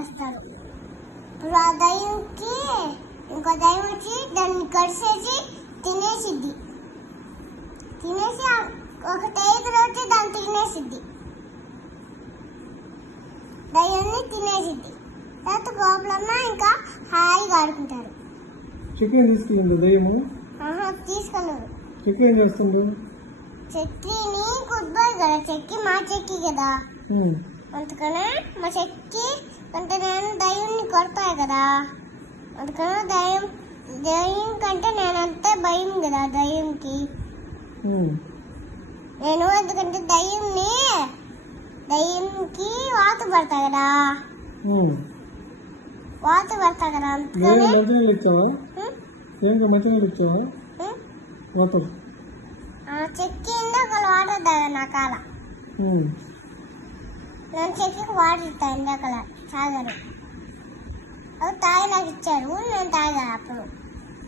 చేస్తారు. ఇప్పుడు ఆ దయ్యంకి ఇంకో దయ్యం వచ్చి దాన్ని కడిసేసి తినేసిద్ది. తినేసి ఒక టైగర్ వచ్చి దాన్ని తినేసిద్ది, దయ్యాన్ని తినేసిద్ది. తర్వాత గోపులమ్మ ఇంకా హాయిగా ఆడుకుంటారు. చికెన్ తీసుకెళ్ళింది దయ్యము? తీసుకెళ్ళరు. చెక్కి ఏం చేస్తుంది? చెక్కిని గుడ్ బై కదా, చెక్కి మా చెక్కి కదా, అందుకనే మా చెక్కి అంటే నేను దయ్యాన్ని కొడతాయి కదా, అందుకనే దయ్యం కంటే నేనంతే భయం కదా దయ్యంకి. నేను ఎందుకంటే దయ్యంకి వాత పడతా కదా, అందుకనే చెక్కి ఇందాక వాటర్ తాగా నా కాల, నేను చెక్కి వాటర్ ఇస్తాను ఇందాక తాగారు, అవి తాగి నాకు ఇచ్చారు, నేను తాగా అప్పుడు.